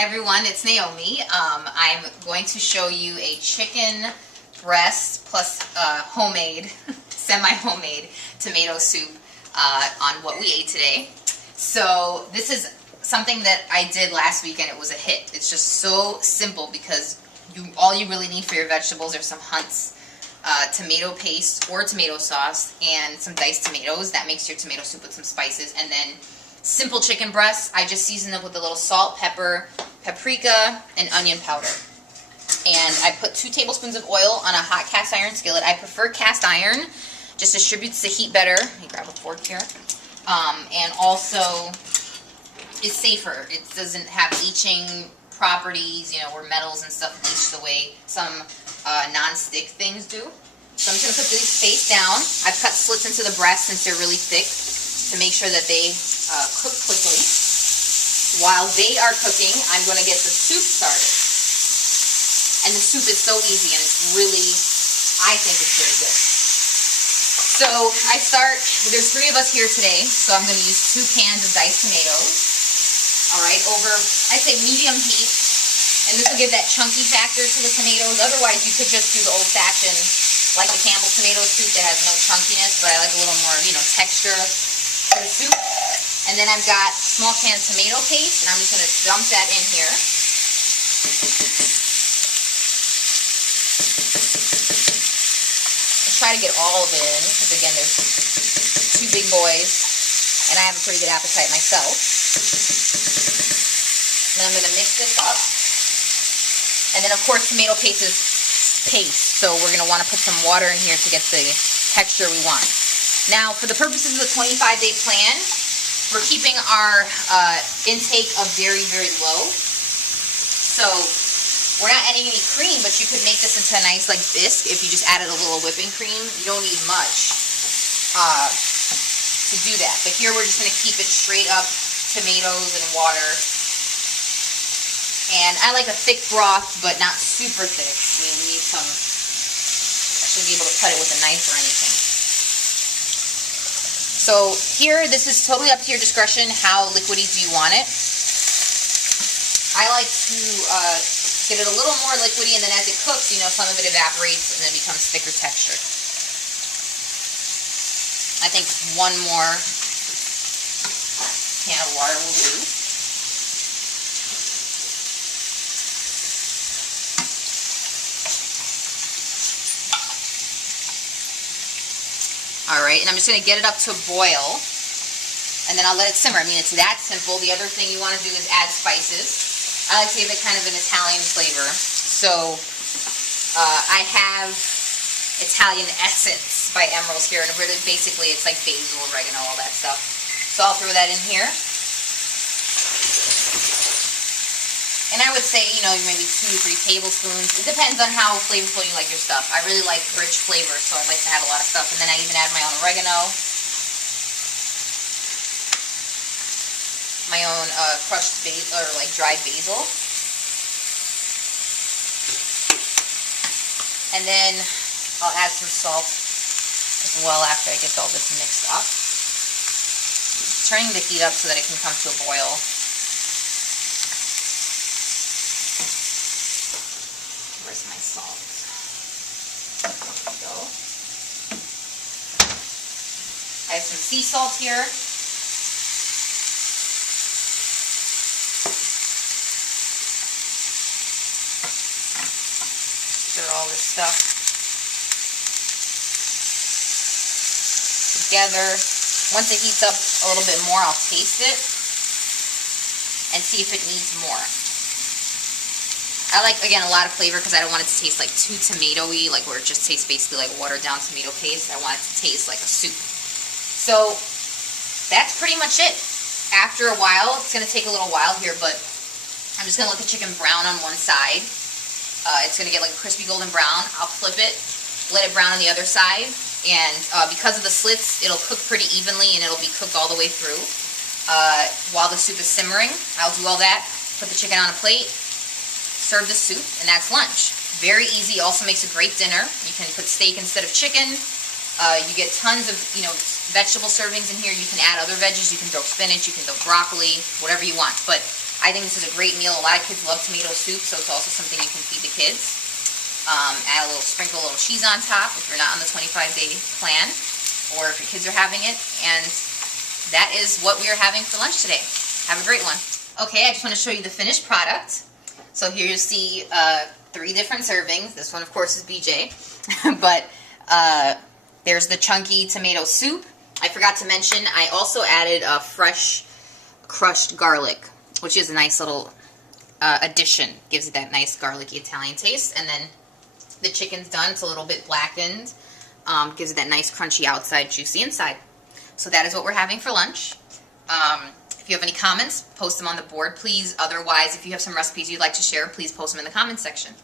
Hi everyone, it's Naomi. I'm going to show you a chicken breast plus homemade, semi-homemade tomato soup on what we ate today. So this is something that I did last week and it was a hit. It's just so simple because all you really need for your vegetables are some Hunt's tomato paste or tomato sauce and some diced tomatoes. That makes your tomato soup with some spices, and then simple chicken breasts. I just season them with a little salt, pepper, paprika, and onion powder. And I put 2 tablespoons of oil on a hot cast iron skillet. I prefer cast iron, just distributes the heat better. Let me grab a fork here. And also is safer. It doesn't have leaching properties, you know, where metals and stuff leach the way some non-stick things do. So I'm just going to put these face down. I've cut slits into the breast since they're really thick to make sure that they cook quickly. While they are cooking, I'm going to get the soup started. And the soup is so easy and it's really, I think it's very good. So I start, there's 3 of us here today, so I'm going to use 2 cans of diced tomatoes. Alright, over, I'd say medium heat. And this will give that chunky factor to the tomatoes. Otherwise, you could just do the old-fashioned, like the Campbell tomato soup that has no chunkiness, but I like a little more, you know, texture to the soup. And then I've got small can of tomato paste, and I'm just going to dump that in here. And try to get all of it in, because again, there's 2 big boys, and I have a pretty good appetite myself. And then I'm going to mix this up. And then, of course, tomato paste is paste, so we're going to want to put some water in here to get the texture we want. Now, for the purposes of the 25-day plan, we're keeping our intake of dairy very low. So we're not adding any cream, but you could make this into a nice like bisque if you just added a little whipping cream. You don't need much to do that. But here we're just going to keep it straight up tomatoes and water. And I like a thick broth, but not super thick. I mean, we need some, I should be able to cut it with a knife or anything. So here, this is totally up to your discretion. How liquidy do you want it? I like to get it a little more liquidy, and then as it cooks, you know, some of it evaporates and then becomes thicker texture. I think 1 more can of water will do. Alright, and I'm just going to get it up to a boil, and then I'll let it simmer. I mean, it's that simple. The other thing you want to do is add spices. I like to give it kind of an Italian flavor. So, I have Italian Essence by Emerald's here, and really, basically, it's like basil, oregano, all that stuff. So I'll throw that in here. And I would say, you know, maybe 2 or 3 tablespoons. It depends on how flavorful you like your stuff. I really like rich flavor, so I'd like to add a lot of stuff. And then I even add my own oregano. My own crushed basil, or like dried basil. And then I'll add some salt as well after I get all this mixed up. Turning the heat up so that it can come to a boil. Where's my salt? There we go. I have some sea salt here. Stir all this stuff together. Once it heats up a little bit more, I'll taste it and see if it needs more. I like, again, a lot of flavor because I don't want it to taste like too tomato-y, like where it just tastes basically like watered down tomato paste. I want it to taste like a soup. So that's pretty much it. After a while, it's going to take a little while here, but I'm just going to let the chicken brown on one side. It's going to get like a crispy golden brown. I'll flip it, let it brown on the other side, and because of the slits, it'll cook pretty evenly and it'll be cooked all the way through. While the soup is simmering, I'll do all that, put the chicken on a plate, serve the soup, and that's lunch. Very easy, also makes a great dinner. You can put steak instead of chicken. You get tons of, you know, vegetable servings in here. You can add other veggies. You can throw spinach, you can throw broccoli, whatever you want. But I think this is a great meal. A lot of kids love tomato soup, so it's also something you can feed the kids. Add a little sprinkle, a little cheese on top if you're not on the 25-day plan, or if your kids are having it. And that is what we are having for lunch today. Have a great one. Okay, I just want to show you the finished product. So here you see 3 different servings. This one, of course, is BJ. But there's the chunky tomato soup. I forgot to mention, I also added fresh crushed garlic, which is a nice little addition. Gives it that nice garlicky Italian taste. And then the chicken's done. It's a little bit blackened. Gives it that nice crunchy outside, juicy inside. So that is what we're having for lunch. If you have any comments, post them on the board, please. Otherwise, if you have some recipes you'd like to share, please post them in the comments section.